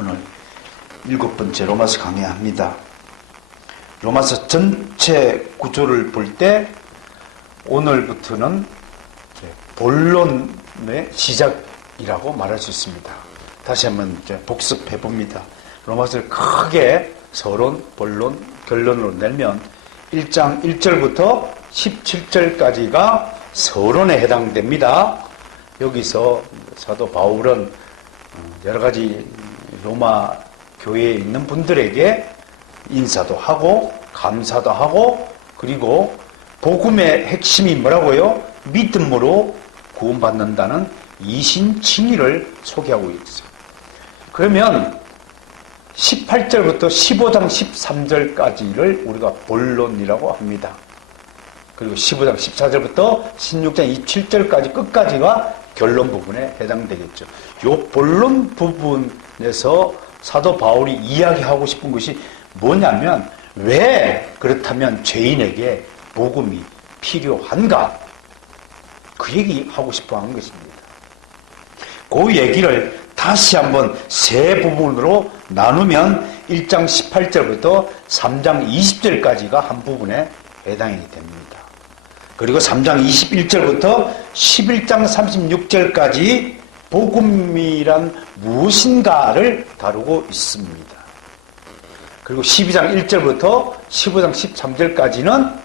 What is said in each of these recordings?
오늘 7번째 로마서 강의합니다. 로마서 전체 구조를 볼 때 오늘부터는 본론의 시작이라고 말할 수 있습니다. 다시 한번 복습해 봅니다. 로마서를 크게 서론, 본론, 결론으로 내면 1장 1절부터 17절까지가 서론에 해당됩니다. 여기서 사도 바울은 여러 가지 로마 교회에 있는 분들에게 인사도 하고 감사도 하고 그리고 복음의 핵심이 뭐라고요? 믿음으로 구원받는다는 이신칭의를 소개하고 있어요. 그러면 18절부터 15장 13절까지를 우리가 본론이라고 합니다. 그리고 15장 14절부터 16장 27절까지 끝까지가 결론 부분에 해당되겠죠. 이 본론 부분에서 사도 바울이 이야기하고 싶은 것이 뭐냐면 왜 그렇다면 죄인에게 복음이 필요한가? 그 얘기하고 싶어 하는 것입니다. 그 얘기를 다시 한번 세 부분으로 나누면 1장 18절부터 3장 20절까지가 한 부분에 해당이 됩니다. 그리고 3장 21절부터 11장 36절까지 복음이란 무엇인가를 다루고 있습니다. 그리고 12장 1절부터 15장 13절까지는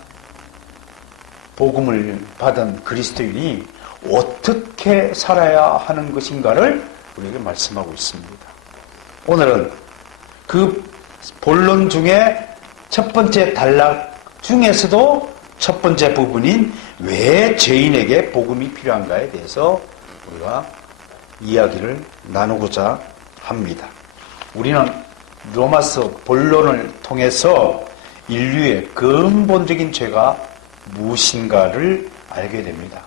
복음을 받은 그리스도인이 어떻게 살아야 하는 것인가를 우리에게 말씀하고 있습니다. 오늘은 그 본론 중에 첫 번째 단락 중에서도 첫 번째 부분인 왜 죄인에게 복음이 필요한가에 대해서 우리가 이야기를 나누고자 합니다. 우리는 로마서 본론을 통해서 인류의 근본적인 죄가 무엇인가를 알게 됩니다.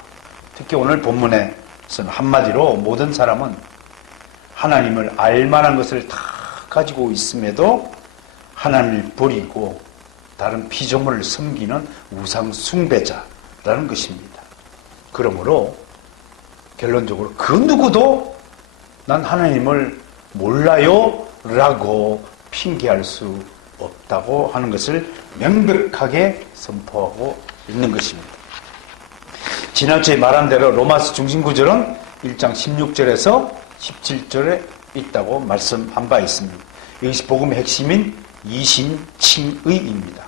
특히 오늘 본문에서는 한마디로 모든 사람은 하나님을 알만한 것을 다 가지고 있음에도 하나님을 버리고 다른 피조물을 섬기는 우상 숭배자라는 것입니다. 그러므로 결론적으로 그 누구도 난 하나님을 몰라요 라고 핑계할 수 없다고 하는 것을 명백하게 선포하고 있는 것입니다. 지난주에 말한 대로 로마서 중심 구절은 1장 16절에서 17절에 있다고 말씀한 바 있습니다. 이것이 복음의 핵심인 이신칭의입니다.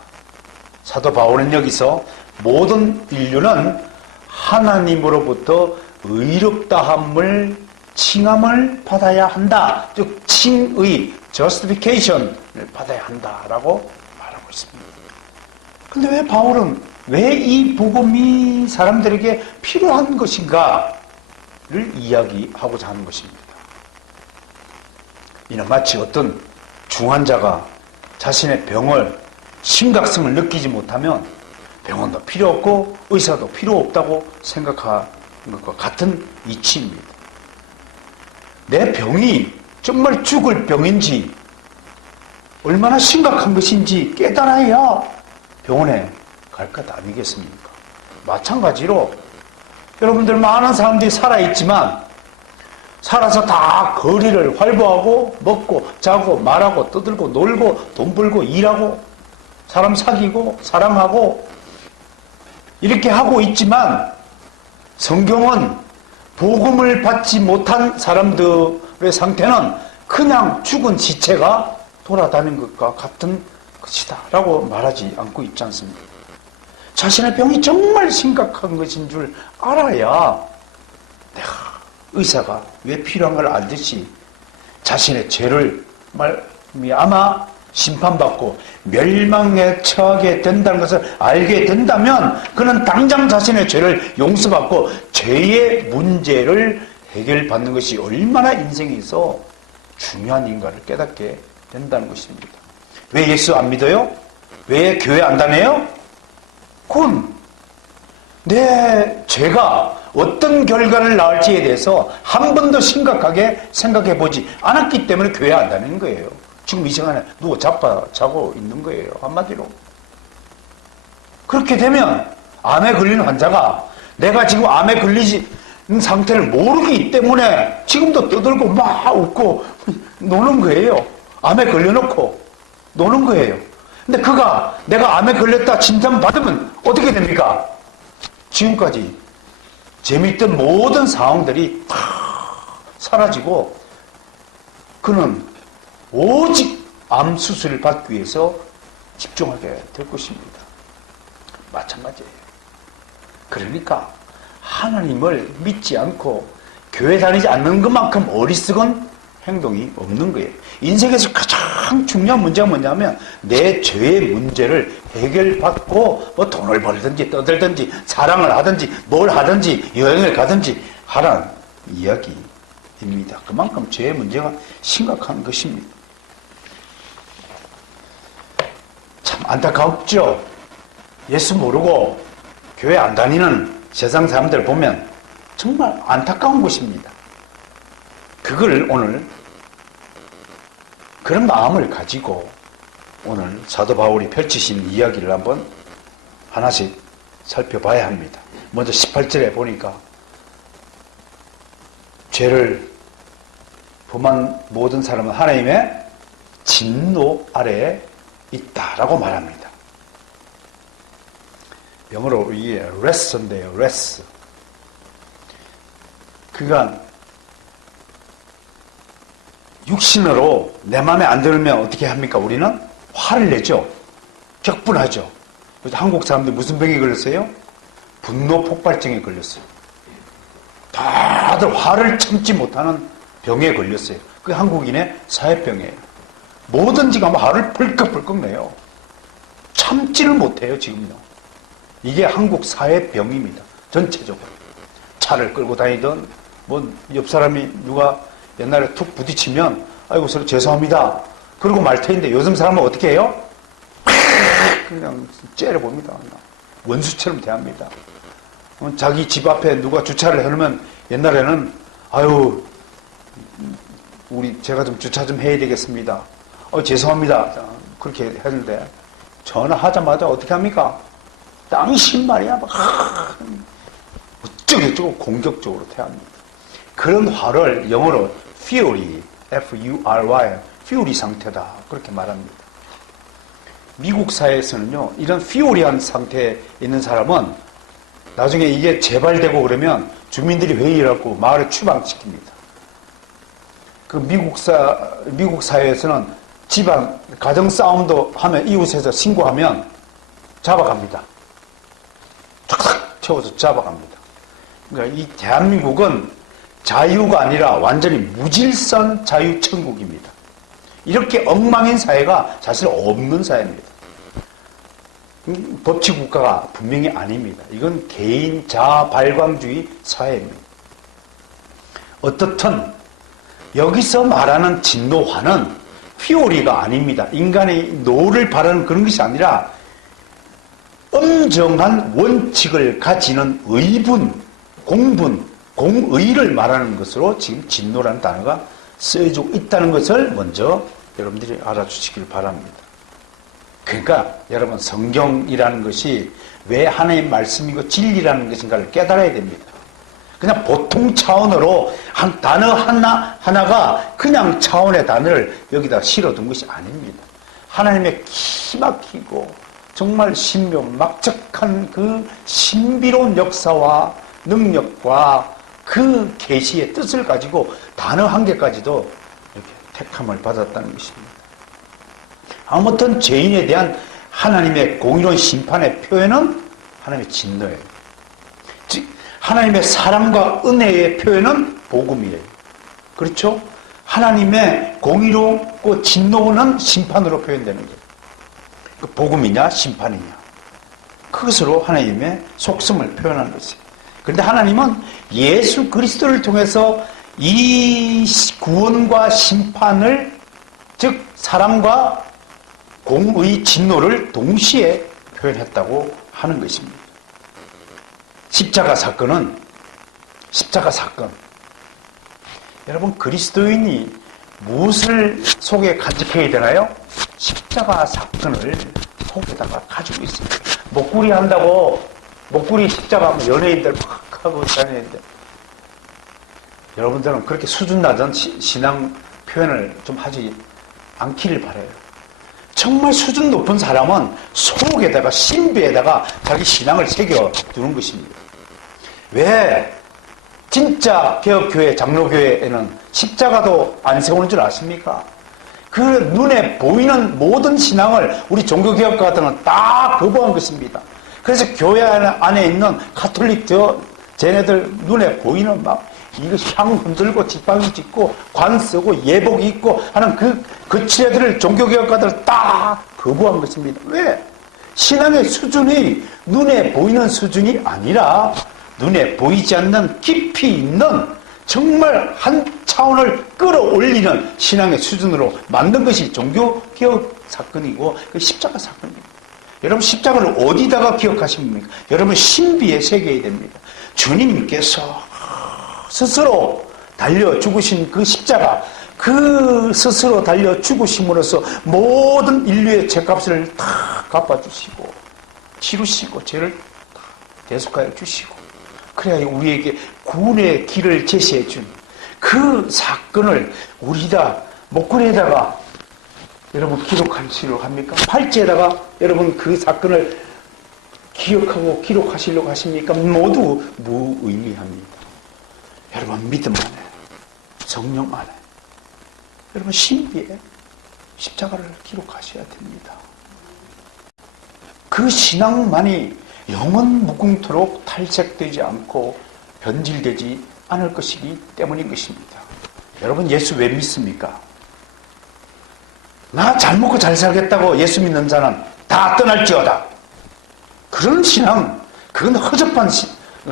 사도 바울은 여기서 모든 인류는 하나님으로부터 의롭다함을 칭함을 받아야 한다. 즉 칭의, justification을 받아야 한다라고 말하고 있습니다. 근데 왜 바울은 왜 이 복음이 사람들에게 필요한 것인가를 이야기하고자 하는 것입니다. 이는 마치 어떤 중환자가 자신의 병을 심각성을 느끼지 못하면 병원도 필요 없고 의사도 필요 없다고 생각하는 것과 같은 이치입니다. 내 병이 정말 죽을 병인지 얼마나 심각한 것인지 깨달아야 병원에 갈 것 아니겠습니까? 마찬가지로 여러분들 많은 사람들이 살아있지만 살아서 다 거리를 활보하고 먹고 자고 말하고 떠들고 놀고 돈 벌고 일하고 사람 사귀고 사랑하고 이렇게 하고 있지만 성경은 복음을 받지 못한 사람들의 상태는 그냥 죽은 시체가 돌아다니는 것과 같은 것이다 라고 말하지 않고 있지 않습니까? 자신의 병이 정말 심각한 것인 줄 알아야 내가 의사가 왜 필요한 걸 알듯이 자신의 죄를 아마 심판받고 멸망에 처하게 된다는 것을 알게 된다면 그는 당장 자신의 죄를 용서받고 죄의 문제를 해결받는 것이 얼마나 인생에서 중요한 인가를 깨닫게 된다는 것입니다. 왜 예수 안 믿어요? 왜 교회 안 다녀요? 그건 내 죄가 어떤 결과를 낳을지에 대해서 한 번도 심각하게 생각해 보지 않았기 때문에 교회 안 다니는 거예요. 지금 이 시간에 누구 자고 있는 거예요. 한마디로. 그렇게 되면 암에 걸린 환자가 내가 지금 암에 걸리지 상태를 모르기 때문에 지금도 떠들고 막 웃고 노는 거예요. 암에 걸려놓고 노는 거예요. 근데 그가 내가 암에 걸렸다 진단받으면 어떻게 됩니까? 지금까지 재밌던 모든 상황들이 다 사라지고 그는 오직 암 수술을 받기 위해서 집중하게 될 것입니다. 마찬가지예요. 그러니까 하나님을 믿지 않고 교회 다니지 않는 것만큼 어리석은 행동이 없는 거예요. 인생에서 가장 중요한 문제가 뭐냐면 내 죄의 문제를 해결받고 뭐 돈을 벌든지 떠들든지 사랑을 하든지 뭘 하든지 여행을 가든지 하라는 이야기입니다. 그만큼 죄의 문제가 심각한 것입니다. 참 안타깝죠? 예수 모르고 교회 안 다니는 세상 사람들 보면 정말 안타까운 것입니다. 그걸 오늘 그런 마음을 가지고 오늘 사도 바울이 펼치신 이야기를 한번 하나씩 살펴봐야 합니다. 먼저 18절에 보니까 죄를 범한 모든 사람은 하나님의 진노 아래에 있다라고 말합니다. 영어로 이게 wrath인데요. wrath. 그러니까 육신으로 내 마음에 안 들면 어떻게 합니까? 우리는 화를 내죠. 격분하죠. 그래서 한국 사람들이 무슨 병에 걸렸어요? 분노 폭발증에 걸렸어요. 다들 화를 참지 못하는 병에 걸렸어요. 그게 한국인의 사회병이에요. 뭐든지 가면 화를 펄컥펄컥 내요. 참지를 못해요, 지금요. 이게 한국 사회병입니다. 전체적으로. 차를 끌고 다니던 뭐 옆 사람이 누가 옛날에 툭 부딪히면 아이고 서로 죄송합니다. 그러고 말 텐데 요즘 사람은 어떻게 해요? 그냥 째려봅니다. 원수처럼 대합니다. 자기 집 앞에 누가 주차를 해놓으면 옛날에는 아유 제가 좀 주차 좀 해야 되겠습니다. 죄송합니다. 그렇게 했는데 전화하자마자 어떻게 합니까? 당신 말이야 막 어쩌고저쩌고 공격적으로 대합니다. 그런 화를 영어로 fury, F-U-R-Y, fury 상태다 그렇게 말합니다. 미국 사회에서는요 이런 fury한 상태에 있는 사람은 나중에 이게 재발되고 그러면 주민들이 회의를 하고 마을을 추방시킵니다. 그 미국 사회에서는 집안 가정 싸움도 하면 이웃에서 신고하면 잡아갑니다. 탁탁 채워서 잡아갑니다. 그러니까 이 대한민국은 자유가 아니라 완전히 무질서한 자유천국입니다. 이렇게 엉망인 사회가 사실 없는 사회입니다. 법치국가가 분명히 아닙니다. 이건 개인 자발광주의 사회입니다. 어떻든 여기서 말하는 진노화는 피오리가 아닙니다. 인간의 노를 바라는 그런 것이 아니라 엄정한 원칙을 가지는 의분, 공분, 공의를 말하는 것으로 지금 진노라는 단어가 쓰여지고 있다는 것을 먼저 여러분들이 알아주시길 바랍니다. 그러니까 여러분 성경이라는 것이 왜 하나님의 말씀이고 진리라는 것인가를 깨달아야 됩니다. 그냥 보통 차원으로 한 단어 하나가 그냥 차원의 단어를 여기다 실어둔 것이 아닙니다. 하나님의 기막히고 정말 신묘막측한 그 신비로운 역사와 능력과 그 계시의 뜻을 가지고 단어 한 개까지도 이렇게 택함을 받았다는 것입니다. 아무튼 죄인에 대한 하나님의 공의로운 심판의 표현은 하나님의 진노예요. 즉 하나님의 사랑과 은혜의 표현은 복음이에요. 그렇죠? 하나님의 공의롭고 진노는 심판으로 표현되는 거예요. 그 복음이냐 심판이냐 그것으로 하나님의 속성을 표현하는 것이에요. 그런데 하나님은 예수 그리스도를 통해서 이 구원과 심판을 즉 사랑과 공의 진노를 동시에 표현했다고 하는 것입니다. 십자가 사건 여러분 그리스도인이 무엇을 속에 간직해야 되나요? 십자가 사건을 속에다가 가지고 있습니다. 목걸이 한다고 목걸이 십자가 하면 연예인들 막 하고 다니는데 여러분들은 그렇게 수준 낮은 신앙 표현을 좀 하지 않기를 바라요. 정말 수준 높은 사람은 속에다가 신비에다가 자기 신앙을 새겨두는 것입니다. 왜 진짜 개혁교회, 장로교회에는 십자가도 안 세우는 줄 아십니까? 그 눈에 보이는 모든 신앙을 우리 종교개혁가들은 다 거부한 것입니다. 그래서 교회 안에 있는 가톨릭 쟤네들 눈에 보이는 막 이거 향 흔들고 지팡이 짚고 관 쓰고 예복 입고 하는 그 지혜들을 종교개혁가들 다 거부한 것입니다. 왜? 신앙의 수준이 눈에 보이는 수준이 아니라 눈에 보이지 않는 깊이 있는 정말 한 차원을 끌어올리는 신앙의 수준으로 만든 것이 종교개혁 사건이고 그 십자가 사건입니다. 여러분 십자가를 어디다가 기억하십니까? 여러분 신비에 새겨야 됩니다. 주님께서 스스로 달려 죽으신 그 십자가, 그 스스로 달려 죽으심으로써 모든 인류의 죄값을 다 갚아주시고 치루시고 죄를 다 대속하여 주시고 그래야 우리에게 구원의 길을 제시해 준 그 사건을 우리가 목걸이에다가 여러분 기록하시려고 합니까? 팔찌에다가 여러분 그 사건을 기억하고 기록하시려고 하십니까? 모두 무의미합니다. 여러분 믿음 안에, 성령 안에, 여러분 신비에 십자가를 기록하셔야 됩니다. 그 신앙만이 영원 무궁토록 탈색되지 않고 변질되지 않을 것이기 때문인 것입니다. 여러분 예수 왜 믿습니까? 나 잘 먹고 잘 살겠다고 예수 믿는 자는 다 떠날지어다. 그런 신앙, 그건 허접한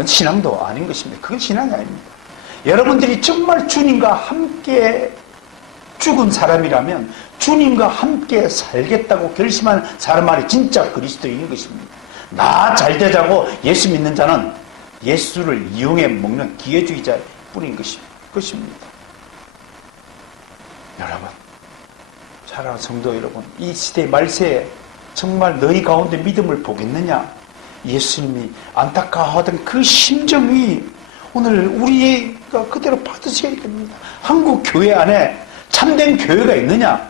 신앙도 아닌 것입니다. 그건 신앙이 아닙니다. 여러분들이 정말 주님과 함께 죽은 사람이라면 주님과 함께 살겠다고 결심한 사람만이 진짜 그리스도인인 것입니다. 나 잘 되자고 예수 믿는 자는 예수를 이용해 먹는 기회주의자일 뿐인 것입니다. 여러분, 사랑하는 성도 여러분, 이 시대 말세에 정말 너희 가운데 믿음을 보겠느냐? 예수님이 안타까워하던 그 심정이 오늘 우리가 그대로 받으셔야 됩니다. 한국 교회 안에 참된 교회가 있느냐?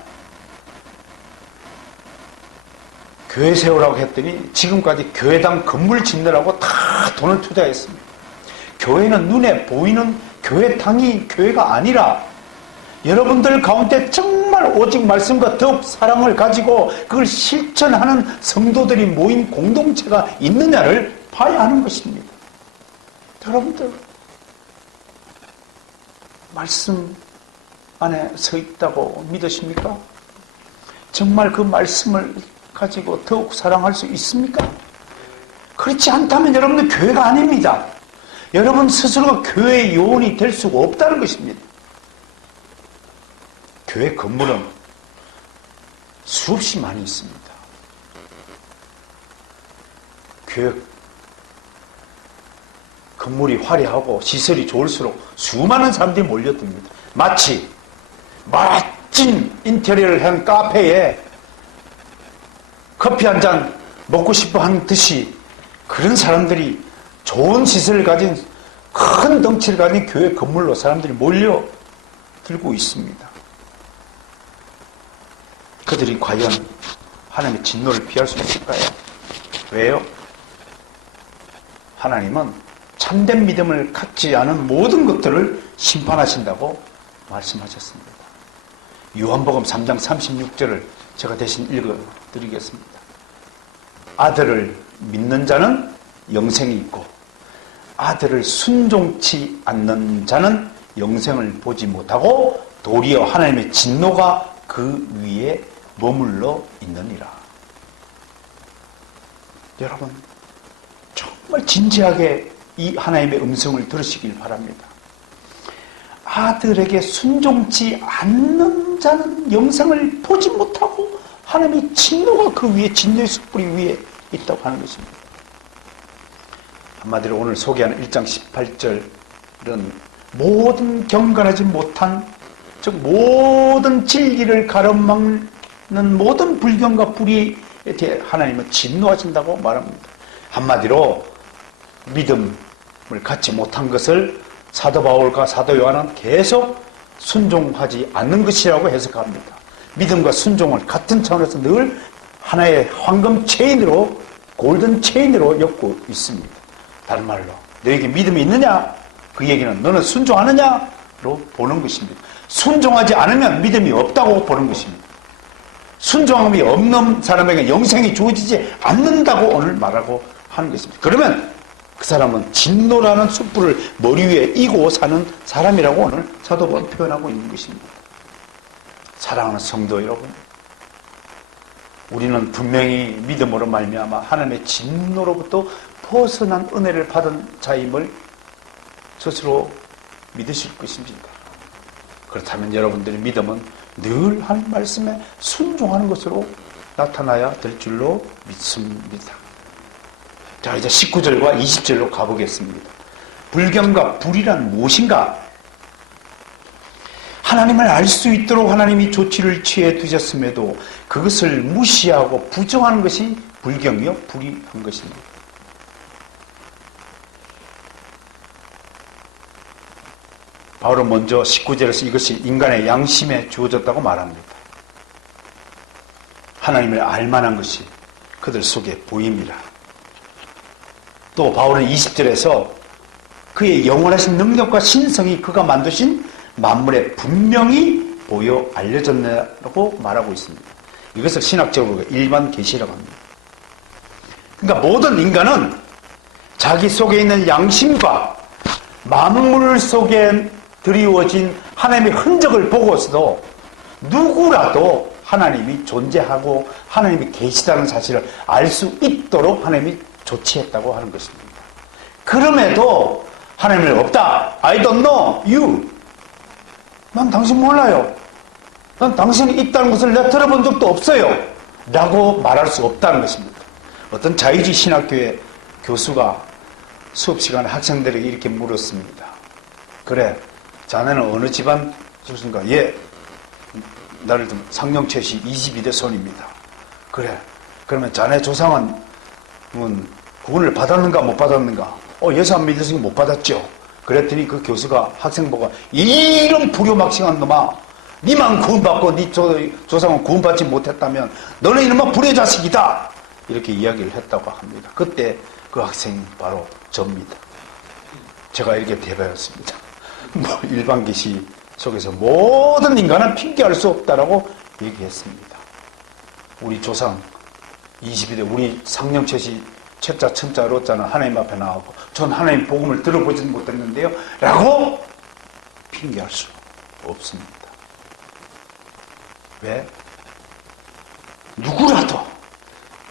교회 세우라고 했더니 지금까지 교회당 건물 짓느라고 다 돈을 투자했습니다. 교회는 눈에 보이는 교회당이 교회가 아니라 여러분들 가운데 정말 오직 말씀과 더욱 사랑을 가지고 그걸 실천하는 성도들이 모인 공동체가 있느냐를 봐야 하는 것입니다. 여러분들 말씀 안에 서 있다고 믿으십니까? 정말 그 말씀을 가지고 더욱 사랑할 수 있습니까? 그렇지 않다면 여러분들 교회가 아닙니다. 여러분 스스로가 교회의 요원이 될 수가 없다는 것입니다. 교회 건물은 수없이 많이 있습니다. 교회 건물이 화려하고 시설이 좋을수록 수많은 사람들이 몰려듭니다. 마치 멋진 인테리어를 한 카페에 커피 한 잔 먹고 싶어 하는 듯이 그런 사람들이 좋은 시설을 가진 큰 덩치를 가진 교회 건물로 사람들이 몰려들고 있습니다. 그들이 과연 하나님의 진노를 피할 수 있을까요? 왜요? 하나님은 참된 믿음을 갖지 않은 모든 것들을 심판하신다고 말씀하셨습니다. 요한복음 3장 36절을 제가 대신 읽어드리겠습니다. 아들을 믿는 자는 영생이 있고 아들을 순종치 않는 자는 영생을 보지 못하고 도리어 하나님의 진노가 그 위에 머물러 있느니라. 여러분 정말 진지하게 이 하나님의 음성을 들으시길 바랍니다. 아들에게 순종치 않는 자는 영생을 보지 못하고 하나님의 진노가 그 위에 진노의 숯불이 위에 있다고 하는 것입니다. 한마디로 오늘 소개하는 1장 18절은 모든 경건하지 못한 즉 모든 진리를 가로막는 모든 불경과 불의에 대해 하나님은 진노하신다고 말합니다. 한마디로 믿음을 갖지 못한 것을 사도 바울과 사도 요한은 계속 순종하지 않는 것이라고 해석합니다. 믿음과 순종을 같은 차원에서 늘 하나의 황금 체인으로, 골든 체인으로 엮고 있습니다. 다른 말로 너에게 믿음이 있느냐? 그 얘기는 너는 순종하느냐로 보는 것입니다. 순종하지 않으면 믿음이 없다고 보는 것입니다. 순종함이 없는 사람에게 영생이 주어지지 않는다고 오늘 말하고 하는 것입니다. 그러면 그 사람은 진노라는 숯불을 머리 위에 이고 사는 사람이라고 오늘 사도 바울은 표현하고 있는 것입니다. 사랑하는 성도 여러분, 우리는 분명히 믿음으로 말미암아 하나님의 진노로부터 벗어난 은혜를 받은 자임을 스스로 믿으실 것입니다. 그렇다면 여러분들의 믿음은 늘 하나님 말씀에 순종하는 것으로 나타나야 될 줄로 믿습니다. 자, 이제 19절과 20절로 가보겠습니다. 불경과 불이란 무엇인가? 하나님을 알 수 있도록 하나님이 조치를 취해 두셨음에도 그것을 무시하고 부정하는 것이 불경이요 불의한 것입니다. 바울은 먼저 19절에서 이것이 인간의 양심에 주어졌다고 말합니다. 하나님을 알만한 것이 그들 속에 보임이라. 또 바울은 20절에서 그의 영원하신 능력과 신성이 그가 만드신 만물에 분명히 보여 알려졌다고 말하고 있습니다. 이것을 신학적으로 일반 계시라고 합니다. 그러니까 모든 인간은 자기 속에 있는 양심과 만물 속에 드리워진 하나님의 흔적을 보고서도 누구라도 하나님이 존재하고 하나님이 계시다는 사실을 알 수 있도록 하나님이 조치했다고 하는 것입니다. 그럼에도 하나님은 없다. I don't know you. 난 당신 몰라요. 난 당신이 있다는 것을 내가 들어본 적도 없어요. 라고 말할 수 없다는 것입니다. 어떤 자유주의 신학교의 교수가 수업 시간에 학생들에게 이렇게 물었습니다. 그래, 자네는 어느 집안 교수인가? 예, 나를 좀 상령최 씨 22대 손입니다. 그래, 그러면 자네 조상은 구원을 받았는가 못 받았는가? 예수 안 믿으시니 못 받았죠. 그랬더니 그 교수가 학생 보고 이런 불효막싱한 놈아, 니만 구원받고 니 조상은 구원받지 못했다면 너는 이놈아 불효 자식이다. 이렇게 이야기를 했다고 합니다. 그때 그 학생이 바로 저입니다. 제가 이렇게 대변했습니다. 일반 계시 속에서 모든 인간은 핑계할 수 없다라고 얘기했습니다. 우리 조상 22대 우리 상령체시 채자 천자 로자는 하나님 앞에 나오고 전 하나님 복음을 들어보지는 못했는데요 라고 핑계할 수 없습니다. 왜? 누구라도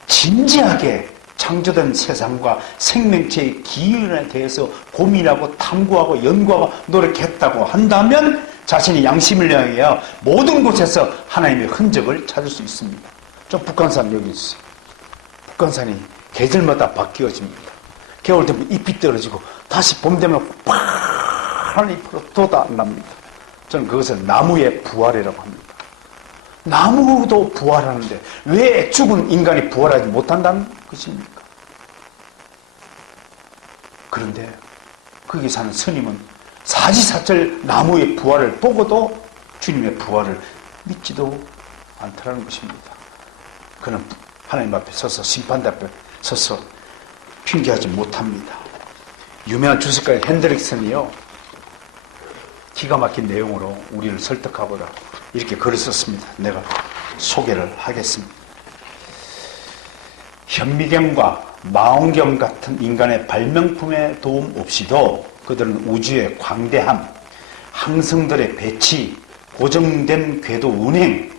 진지하게 창조된 세상과 생명체의 기운에 대해서 고민하고 탐구하고 연구하고 노력했다고 한다면 자신의 양심을 향하여 모든 곳에서 하나님의 흔적을 찾을 수 있습니다. 좀 북한산 여기 있어요. 북한산이 계절마다 바뀌어집니다. 겨울 되면 잎이 떨어지고 다시 봄 되면 파란 잎으로 돋아납니다. 저는 그것을 나무의 부활이라고 합니다. 나무도 부활하는데 왜 죽은 인간이 부활하지 못한다는 것입니까? 그런데 거기 사는 스님은 사지사철 나무의 부활을 보고도 주님의 부활을 믿지도 않더라는 것입니다. 그는 하나님 앞에 서서 심판대 앞에 서서 핑계하지 못합니다. 유명한 주석가 핸드릭슨이요, 기가 막힌 내용으로 우리를 설득하고자 이렇게 글을 썼습니다. 내가 소개를 하겠습니다. 현미경과 망원경 같은 인간의 발명품의 도움 없이도 그들은 우주의 광대함, 항성들의 배치, 고정된 궤도 운행,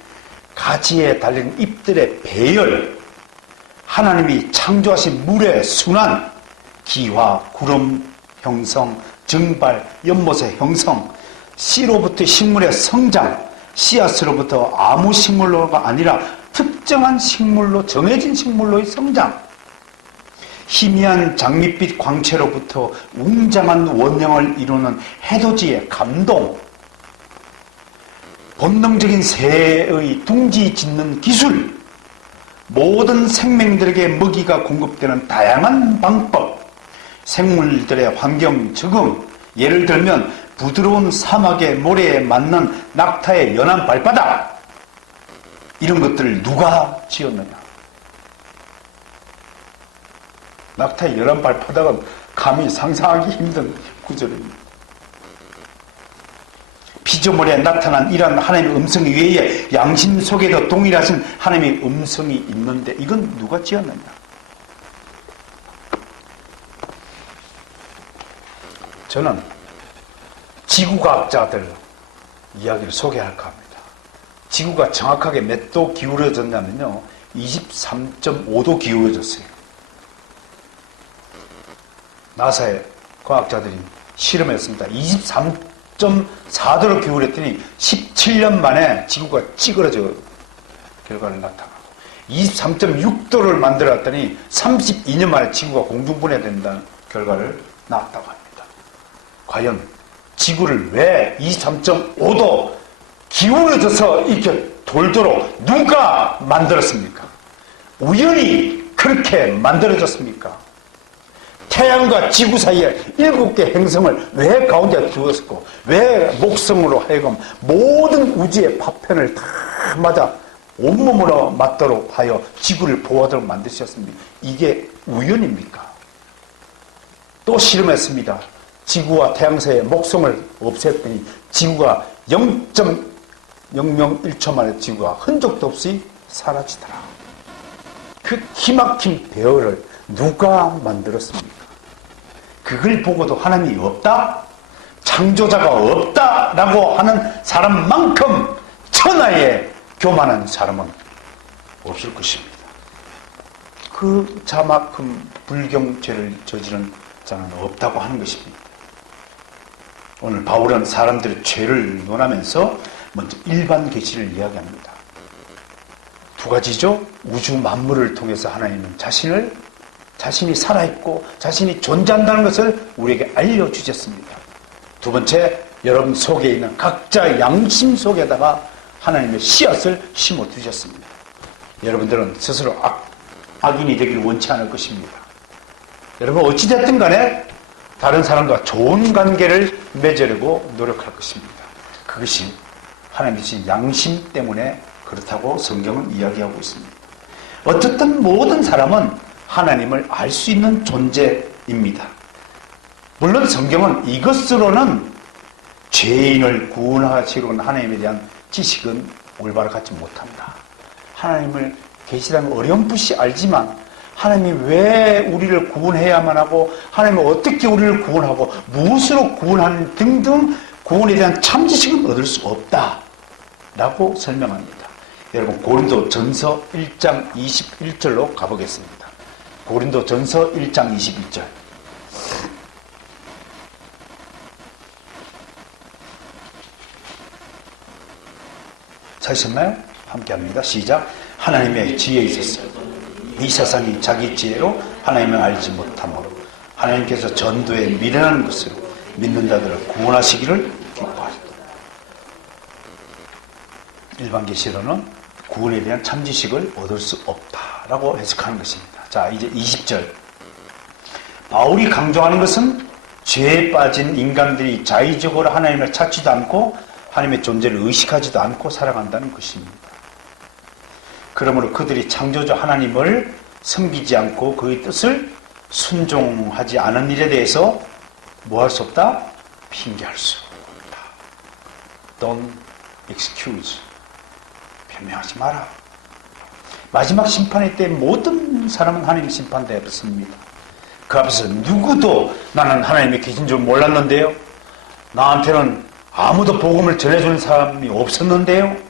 가지에 달린 잎들의 배열, 하나님이 창조하신 물의 순환, 기화, 구름 형성, 증발, 연못의 형성, 씨로부터 식물의 성장, 씨앗으로부터 아무 식물로가 아니라 특정한 식물로, 정해진 식물로의 성장, 희미한 장밋빛 광채로부터 웅장한 원형을 이루는 해돋이의 감동, 본능적인 새의 둥지 짓는 기술, 모든 생명들에게 먹이가 공급되는 다양한 방법, 생물들의 환경 적응, 예를 들면 부드러운 사막의 모래에 맞는 낙타의 연한 발바닥, 이런 것들을 누가 지었느냐? 낙타의 연한 발바닥은 감히 상상하기 힘든 구절입니다. 피조물에 나타난 이러한 하나님의 음성 외에 양심 속에도 동일하신 하나님의 음성이 있는데 이건 누가 지었느냐? 저는 지구과학자들 이야기를 소개할까 합니다. 지구가 정확하게 몇 도 기울어졌냐면요, 23.5도 기울어졌어요. 나사의 과학자들이 실험했습니다. 23.4도로 기울였더니 17년 만에 지구가 찌그러져 결과를 나타나고, 23.6도를 만들었더니 32년 만에 지구가 공중분해된다는 결과를 나왔다고 합니다. 과연 지구를 왜 23.5도 기울어져서 이렇게 돌도록 누가 만들었습니까? 우연히 그렇게 만들어졌습니까? 태양과 지구 사이에 7개 행성을 왜 가운데 두었고, 왜 목성으로 하여금 모든 우주의 파편을 다 맞아 온몸으로 맞도록 하여 지구를 보호하도록 만드셨습니까? 이게 우연입니까? 또 실험했습니다. 지구와 태양 사이의 목성을 없앴더니 지구가 0.001초 만에 지구가 흔적도 없이 사라지더라. 그 기막힌 배열을 누가 만들었습니까? 그걸 보고도 하나님이 없다? 창조자가 없다라고 하는 사람만큼 천하에 교만한 사람은 없을 것입니다. 그 자만큼 불경죄를 저지른 자는 없다고 하는 것입니다. 오늘 바울은 사람들의 죄를 논하면서 먼저 일반 계시를 이야기합니다. 두 가지죠. 우주 만물을 통해서 하나님은 자신이 살아있고 자신이 존재한다는 것을 우리에게 알려주셨습니다. 두 번째, 여러분 속에 있는 각자 양심 속에다가 하나님의 씨앗을 심어두셨습니다. 여러분들은 스스로 악인이 되기를 원치 않을 것입니다. 여러분 어찌됐든 간에 다른 사람과 좋은 관계를 맺으려고 노력할 것입니다. 그것이 하나님의 주신 양심 때문에 그렇다고 성경은 이야기하고 있습니다. 어쨌든 모든 사람은 하나님을 알 수 있는 존재입니다. 물론 성경은 이것으로는 죄인을 구원하시려는 하나님에 대한 지식은 올바로 갖지 못합니다. 하나님을 계시다는 어렴풋이 알지만 하나님이 왜 우리를 구원해야만 하고, 하나님이 어떻게 우리를 구원하고 무엇으로 구원하는 등등 구원에 대한 참 지식은 얻을 수 없다라고 설명합니다. 여러분 고린도 전서 1장 21절로 가보겠습니다. 고린도 전서 1장 21절. 찾으셨나요? 함께 합니다. 시작. 하나님의 지혜에 있었어요. 이 세상이 자기 지혜로 하나님을 알지 못하므로 하나님께서 전도에 미련한 것으로 믿는 자들을 구원하시기를 기뻐하셨다. 일반 계시로는 구원에 대한 참지식을 얻을 수 없다라고 해석하는 것입니다. 자, 이제 20절. 바울이 강조하는 것은 죄에 빠진 인간들이 자의적으로 하나님을 찾지도 않고 하나님의 존재를 의식하지도 않고 살아간다는 것입니다. 그러므로 그들이 창조주 하나님을 섬기지 않고 그의 뜻을 순종하지 않은 일에 대해서 뭐 할 수 없다? 핑계할 수 없다. Don't excuse. 변명하지 마라. 마지막 심판의 때 모든 사람은 하나님의 심판대에 앞섭니다. 그 앞에서 누구도 나는 하나님의 계신 줄 몰랐는데요. 나한테는 아무도 복음을 전해주는 사람이 없었는데요.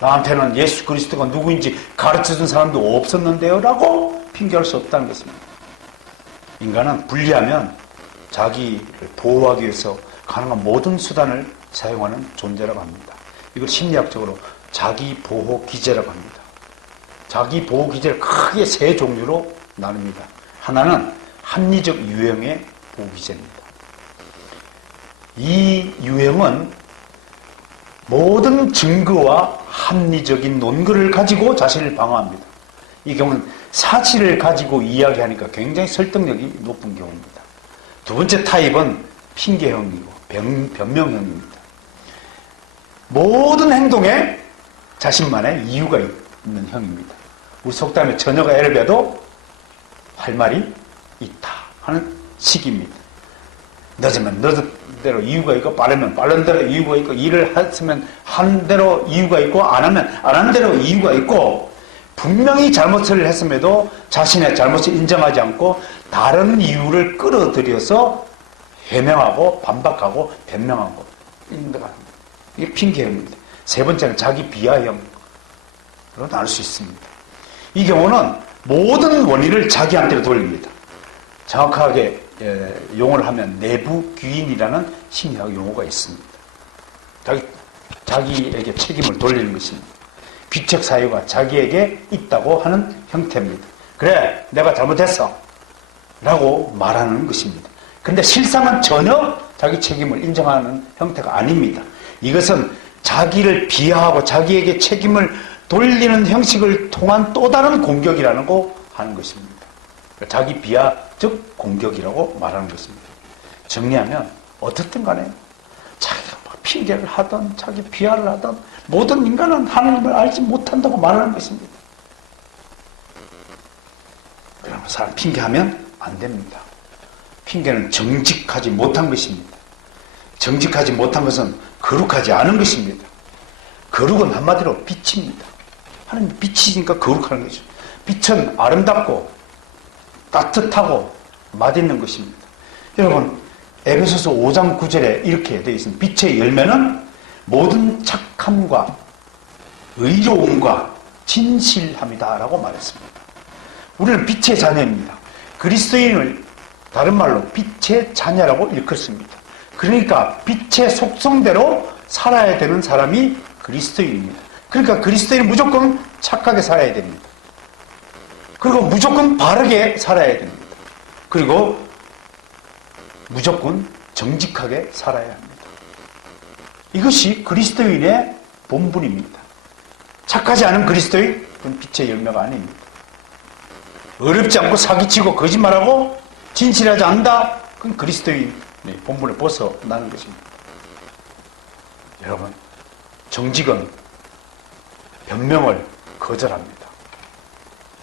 나한테는 예수 그리스도가 누구인지 가르쳐준 사람도 없었는데요 라고 핑계할 수 없다는 것입니다. 인간은 불리하면 자기를 보호하기 위해서 가능한 모든 수단을 사용하는 존재라고 합니다. 이걸 심리학적으로 자기보호기제라고 합니다. 자기보호기제를 크게 세 종류로 나눕니다. 하나는 합리적 유형의 보호기제입니다. 이 유형은 모든 증거와 합리적인 논거를 가지고 자신을 방어합니다. 이 경우는 사실을 가지고 이야기하니까 굉장히 설득력이 높은 경우입니다. 두 번째 타입은 핑계형이고 변명형입니다. 모든 행동에 자신만의 이유가 있는 형입니다. 우리 속담에 처녀가 애를 베도 할 말이 있다 하는 식입니다. 늦으면 늦은 대로 이유가 있고, 빠르면 빠른 대로 이유가 있고, 일을 했으면 한 대로 이유가 있고, 안 하면 안 한 대로 이유가 있고, 분명히 잘못을 했음에도 자신의 잘못을 인정하지 않고 다른 이유를 끌어들여서 해명하고 반박하고 변명하고 인정합니다. 이게 핑계형입니다. 세 번째는 자기 비하형으로 나눌 수 있습니다. 이 경우는 모든 원인을 자기한테로 돌립니다. 정확하게 용어를 하면 내부 귀인이라는 심리학 용어가 있습니다. 자기에게 책임을 돌리는 것입니다. 귀책 사유가 자기에게 있다고 하는 형태입니다. 그래, 내가 잘못했어 라고 말하는 것입니다. 그런데 실상은 전혀 자기 책임을 인정하는 형태가 아닙니다. 이것은 자기를 비하하고 자기에게 책임을 돌리는 형식을 통한 또 다른 공격이라고 하는 것입니다. 자기 비하, 즉 공격이라고 말하는 것입니다. 정리하면 어떻든 간에 자기가 막 핑계를 하든 자기 비하를 하든 모든 인간은 하나님을 알지 못한다고 말하는 것입니다. 그러면 사람 핑계하면 안 됩니다. 핑계는 정직하지 못한 것입니다. 정직하지 못한 것은 거룩하지 않은 것입니다. 거룩은 한마디로 빛입니다. 하나님 빛이니까 거룩하는 거죠. 빛은 아름답고 따뜻하고 맛있는 것입니다. 여러분, 에베소서 5장 9절에 이렇게 되어 있습니다. 빛의 열매는 모든 착함과 의로움과 진실함이다 라고 말했습니다. 우리는 빛의 자녀입니다. 그리스도인을 다른 말로 빛의 자녀라고 일컫습니다. 그러니까 빛의 속성대로 살아야 되는 사람이 그리스도인입니다. 그러니까 그리스도인은 무조건 착하게 살아야 됩니다. 그리고 무조건 바르게 살아야 됩니다. 그리고 무조건 정직하게 살아야 합니다. 이것이 그리스도인의 본분입니다. 착하지 않은 그리스도인, 그건 빛의 열매가 아닙니다. 어렵지 않고 사기치고 거짓말하고 진실하지 않는다, 그건 그리스도인의 본분을 벗어나는 것입니다. 여러분, 정직은 변명을 거절합니다.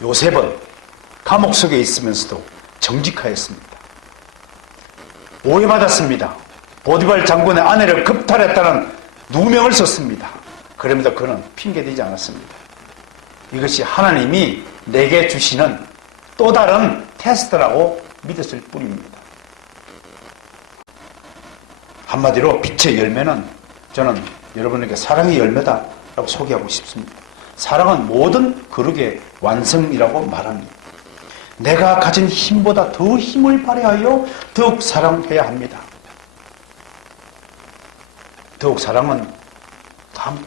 요셉은 감옥 속에 있으면서도 정직하였습니다. 오해받았습니다. 보디발 장군의 아내를 겁탈했다는 누명을 썼습니다. 그럼에도 그는 핑계대지 않았습니다. 이것이 하나님이 내게 주시는 또 다른 테스트라고 믿었을 뿐입니다. 한마디로 빛의 열매는 저는 여러분에게 사랑의 열매다라고 소개하고 싶습니다. 사랑은 모든 거룩의 완성이라고 말합니다. 내가 가진 힘보다 더 힘을 발휘하여 더욱 사랑해야 합니다. 더욱 사랑은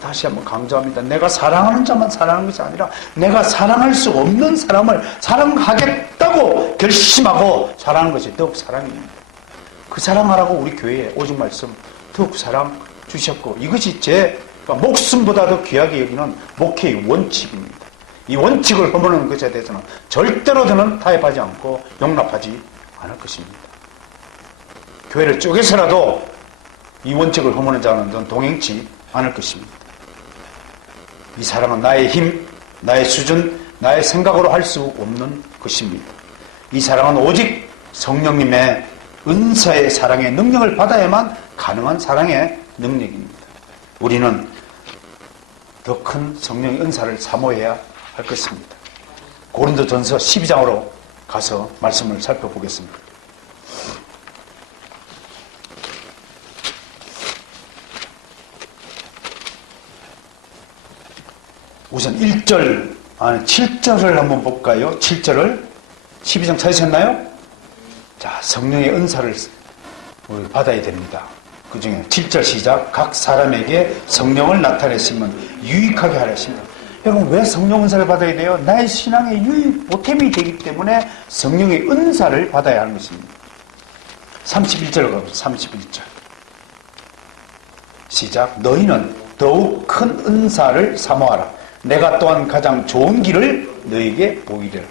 다시 한번 강조합니다. 내가 사랑하는 자만 사랑하는 것이 아니라 내가 사랑할 수 없는 사람을 사랑하겠다고 결심하고 사랑하는 것이 더욱 사랑입니다. 그 사랑하라고 우리 교회에 오직 말씀 더욱 사랑 주셨고, 이것이 제 목숨보다도 귀하게 여기는 목회의 원칙입니다. 이 원칙을 허무는 것에 대해서는 절대로 저는 타협하지 않고 용납하지 않을 것입니다. 교회를 쪼개서라도 이 원칙을 허무는 자는 전 동행치 않을 것입니다. 이 사랑은 나의 힘, 나의 수준, 나의 생각으로 할 수 없는 것입니다. 이 사랑은 오직 성령님의 은사의 사랑의 능력을 받아야만 가능한 사랑의 능력입니다. 우리는 더 큰 성령의 은사를 사모해야 할 것입니다. 고린도전서 12장으로 가서 말씀을 살펴보겠습니다. 우선 7절을 한번 볼까요? 7절을 12장 찾으셨나요? 자, 성령의 은사를 받아야 됩니다. 그 중에 7절 시작. 각 사람에게 성령을 나타내시면 유익하게 하려 하십니다. 여러분, 왜 성령 은사를 받아야 돼요? 나의 신앙의 유익, 보탬이 되기 때문에 성령의 은사를 받아야 하는 것입니다. 31절로 가보세요. 31절 시작. 너희는 더욱 큰 은사를 사모하라. 내가 또한 가장 좋은 길을 너희에게 보이리라.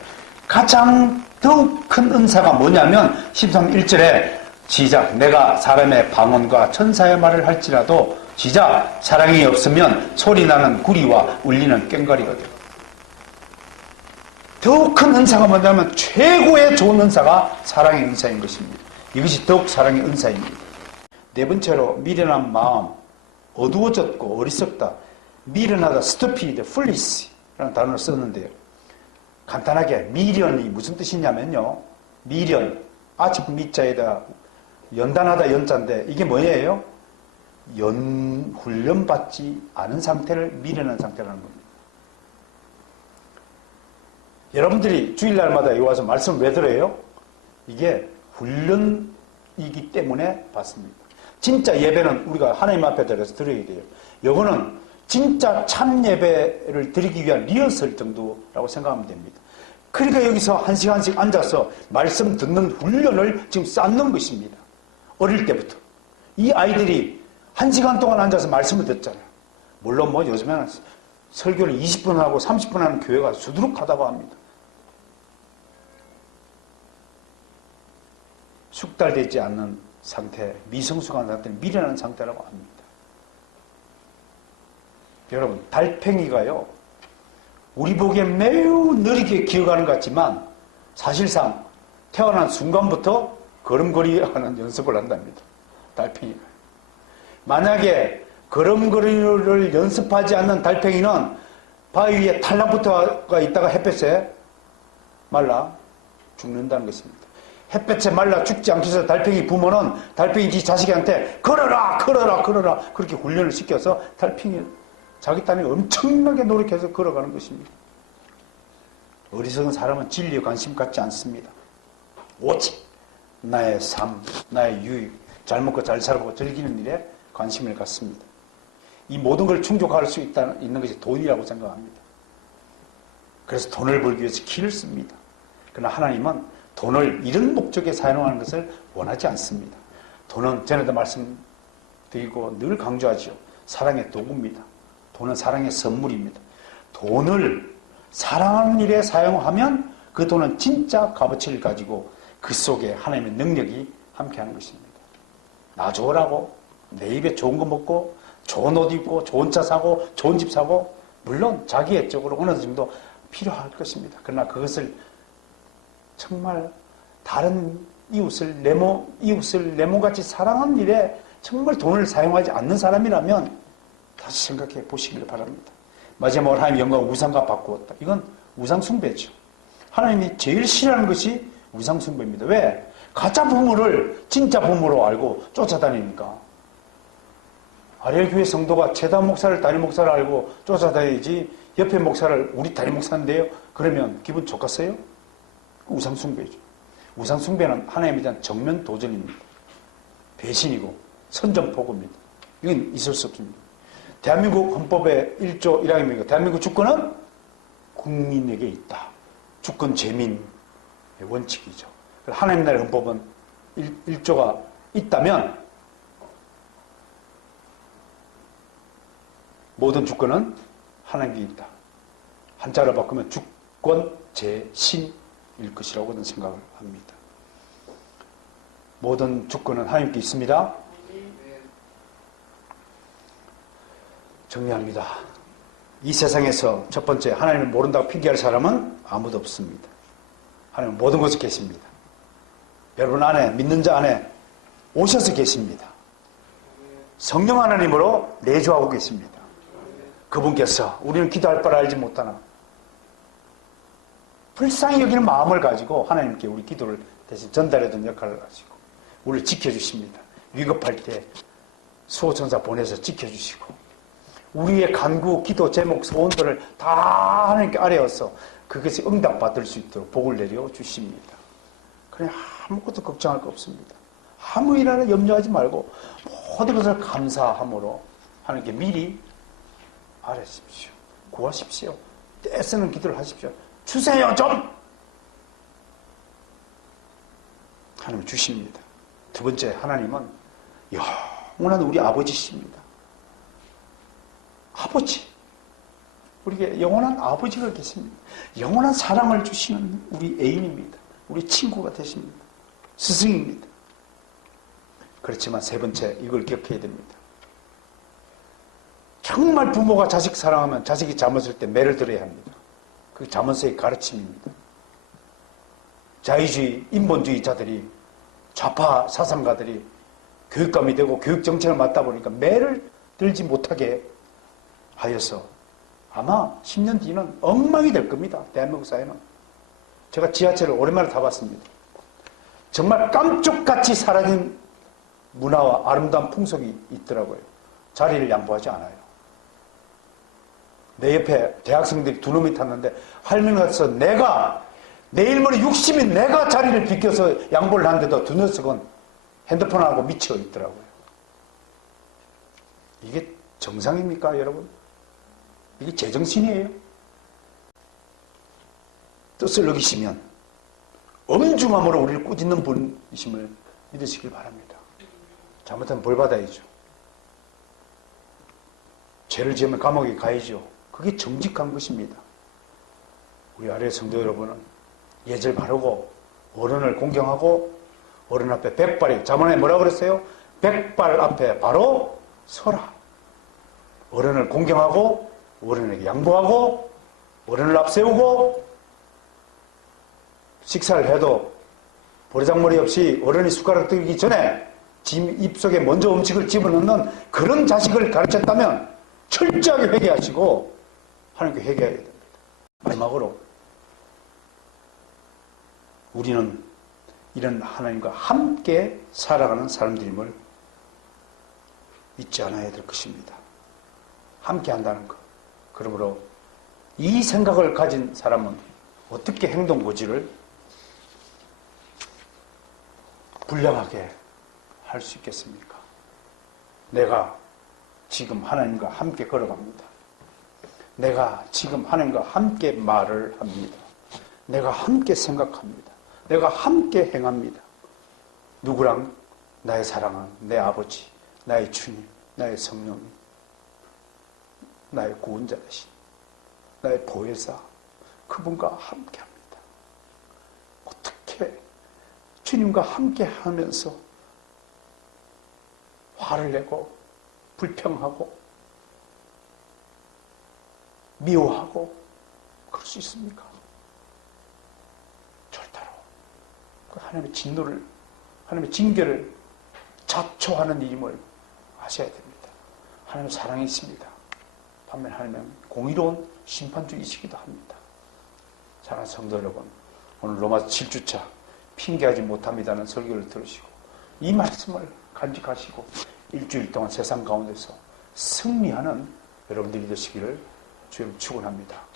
가장 더욱 큰 은사가 뭐냐면 13, 1절에 시작. 내가 사람의 방언과 천사의 말을 할지라도 시작. 사랑이 없으면 소리나는 구리와 울리는 꽹과리거든. 더욱 큰 은사가 뭐냐면 최고의 좋은 은사가 사랑의 은사인 것입니다. 이것이 더욱 사랑의 은사입니다. 네 번째로 미련한 마음, 어두워졌고 어리석다. 미련하다, stupid, foolish라는 단어를 썼는데요. 간단하게 미련이 무슨 뜻이냐면요. 미련, 아직 미자에다 연단하다 연자인데 이게 뭐예요? 훈련받지 않은 상태를 미련한 상태라는 겁니다. 여러분들이 주일날마다 여기 와서 말씀을 왜 들어요? 이게 훈련이기 때문에 받습니다. 진짜 예배는 우리가 하나님 앞에 들어서 드려야 돼요. 이거는 진짜 참 예배를 드리기 위한 리허설 정도라고 생각하면 됩니다. 그러니까 여기서 한 시간씩 앉아서 말씀 듣는 훈련을 지금 쌓는 것입니다. 어릴 때부터. 이 아이들이 한 시간 동안 앉아서 말씀을 듣잖아요. 물론 뭐 요즘에는 설교를 20분 하고 30분 하는 교회가 수두룩하다고 합니다. 숙달되지 않는 상태, 미성숙한 상태는 미련한 상태라고 합니다. 여러분, 달팽이가요, 우리 보기엔 매우 느리게 기어가는 것 같지만 사실상 태어난 순간부터 걸음걸이하는 연습을 한답니다. 달팽이가. 만약에 걸음걸이를 연습하지 않는 달팽이는 바위 위에 탈락부터가 있다가 햇볕에 말라 죽는다는 것입니다. 햇볕에 말라 죽지 않기 위해서 달팽이 부모는 달팽이 지 자식한테 걸어라 걸어라 걸어라 그렇게 훈련을 시켜서 달팽이 자기 딴에 엄청나게 노력해서 걸어가는 것입니다. 어리석은 사람은 진리에 관심 갖지 않습니다. 오직 나의 삶, 나의 유익, 잘 먹고 잘 살고 즐기는 일에 관심을 갖습니다. 이 모든 걸 충족할 수 있는 것이 돈이라고 생각합니다. 그래서 돈을 벌기 위해서 기를 씁니다. 그러나 하나님은 돈을 이런 목적에 사용하는 것을 원하지 않습니다. 돈은 전에도 말씀드리고 늘 강조하죠. 사랑의 도구입니다. 돈은 사랑의 선물입니다. 돈을 사랑하는 일에 사용하면 그 돈은 진짜 값어치를 가지고 그 속에 하나님의 능력이 함께하는 것입니다. 나 좋으라고 내 입에 좋은 거 먹고 좋은 옷 입고 좋은 차 사고 좋은 집 사고 물론 자기의 쪽으로 어느 정도 필요할 것입니다. 그러나 그것을 정말 다른 이웃을 내몸같이 사랑하는 일에 정말 돈을 사용하지 않는 사람이라면 다시 생각해 보시길 바랍니다. 마지막으로 하나님 영광 우상과 바꾸었다. 이건 우상숭배죠. 하나님이 제일 싫어하는 것이 우상숭배입니다. 왜? 가짜 부모를 진짜 부모로 알고 쫓아다니니까. 아레일교회 성도가 최단 목사를 담임 목사를 알고 쫓아다니지 옆에 목사를 우리 담임 목사인데요. 그러면 기분 좋겠어요? 우상숭배죠. 우상숭배는 하나님에 대한 정면 도전입니다. 배신이고 선전포고입니다. 이건 있을 수 없습니다. 대한민국 헌법의 1조 1항입니다. 대한민국 주권은 국민에게 있다. 주권 재민의 원칙이죠. 하나님 나라의 헌법은 1조가 있다면 모든 주권은 하나님께 있다. 한자로 바꾸면 주권 재신일 것이라고 저는 생각을 합니다. 모든 주권은 하나님께 있습니다. 정리합니다. 이 세상에서 첫 번째 하나님을 모른다고 핑계할 사람은 아무도 없습니다. 하나님은 모든 것을 계십니다. 여러분 안에 믿는 자 안에 오셔서 계십니다. 성령 하나님으로 내주하고 계십니다. 그분께서 우리는 기도할 바를 알지 못하나 불쌍히 여기는 마음을 가지고 하나님께 우리 기도를 대신 전달해준 역할을 가지고 우리를 지켜주십니다. 위급할 때 수호천사 보내서 지켜주시고 우리의 간구, 기도, 제목, 소원들을 다 하나님께 아뢰어서 그것이 응답받을 수 있도록 복을 내려 주십니다. 그냥 아무것도 걱정할 거 없습니다. 아무 일 하나 염려하지 말고 모든 것을 감사함으로 하나님께 미리 아뢰십시오. 구하십시오. 떼쓰는 기도를 하십시오. 주세요 좀! 하나님 주십니다. 두 번째 하나님은 영원한 우리 아버지십니다. 아버지. 우리에게 영원한 아버지가 계십니다. 영원한 사랑을 주시는 우리 애인입니다. 우리 친구가 되십니다. 스승입니다. 그렇지만 세 번째, 이걸 기억해야 됩니다. 정말 부모가 자식 사랑하면 자식이 잘못을 때 매를 들어야 합니다. 그게 잠언서의 가르침입니다. 자유주의, 인본주의자들이, 좌파 사상가들이 교육감이 되고 교육 정책을 맡다 보니까 매를 들지 못하게 하여서 아마 10년 뒤는 엉망이 될 겁니다. 대한민국 사회는. 제가 지하철을 오랜만에 타봤습니다. 정말 깜짝같이 사라진 문화와 아름다운 풍속이 있더라고요. 자리를 양보하지 않아요. 내 옆에 대학생들이 두 놈이 탔는데 할머니 가서 내가 내일 모레 60인 내가 자리를 비껴서 양보를 하는데도 두 녀석은 핸드폰하고 미쳐 있더라고요. 이게 정상입니까, 여러분? 이게 제정신이에요? 뜻을 어기시면 엄중함으로 우리를 꾸짖는 분이심을 믿으시길 바랍니다. 잘못하면 벌 받아야죠. 죄를 지으면 감옥에 가야죠. 그게 정직한 것입니다. 우리 아래 성도 여러분은 예절 바르고 어른을 공경하고 어른 앞에 백발이, 자문에 뭐라고 그랬어요? 백발 앞에 바로 서라. 어른을 공경하고 어른에게 양보하고 어른을 앞세우고 식사를 해도 버르장머리 없이 어른이 숟가락 들기 전에 입속에 먼저 음식을 집어넣는 그런 자식을 가르쳤다면 철저하게 회개하시고 하나님께 회개해야 됩니다. 마지막으로 우리는 이런 하나님과 함께 살아가는 사람들임을 잊지 않아야 될 것입니다. 함께 한다는 것. 그러므로 이 생각을 가진 사람은 어떻게 행동 고지를 불량하게 할 수 있겠습니까? 내가 지금 하나님과 함께 걸어갑니다. 내가 지금 하나님과 함께 말을 합니다. 내가 함께 생각합니다. 내가 함께 행합니다. 누구랑? 나의 사랑하는 내 아버지, 나의 주님, 나의 성령님, 나의 구원자 되신 나의 보혜사, 그분과 함께 합니다. 어떻게 주님과 함께 하면서 화를 내고 불평하고 미워하고 그럴 수 있습니까? 절대로. 하나님의 진노를, 하나님의 징계를 자초하는 일임을 아셔야 됩니다. 하나님의 사랑이 있습니다. 반면 하나님은 공의로운 심판주이시기도 합니다. 사랑하는 성도 여러분, 오늘 로마서 7주차 핑계하지 못합니다는 설교를 들으시고 이 말씀을 간직하시고 일주일 동안 세상 가운데서 승리하는 여러분들이 되시기를 주님 축원합니다.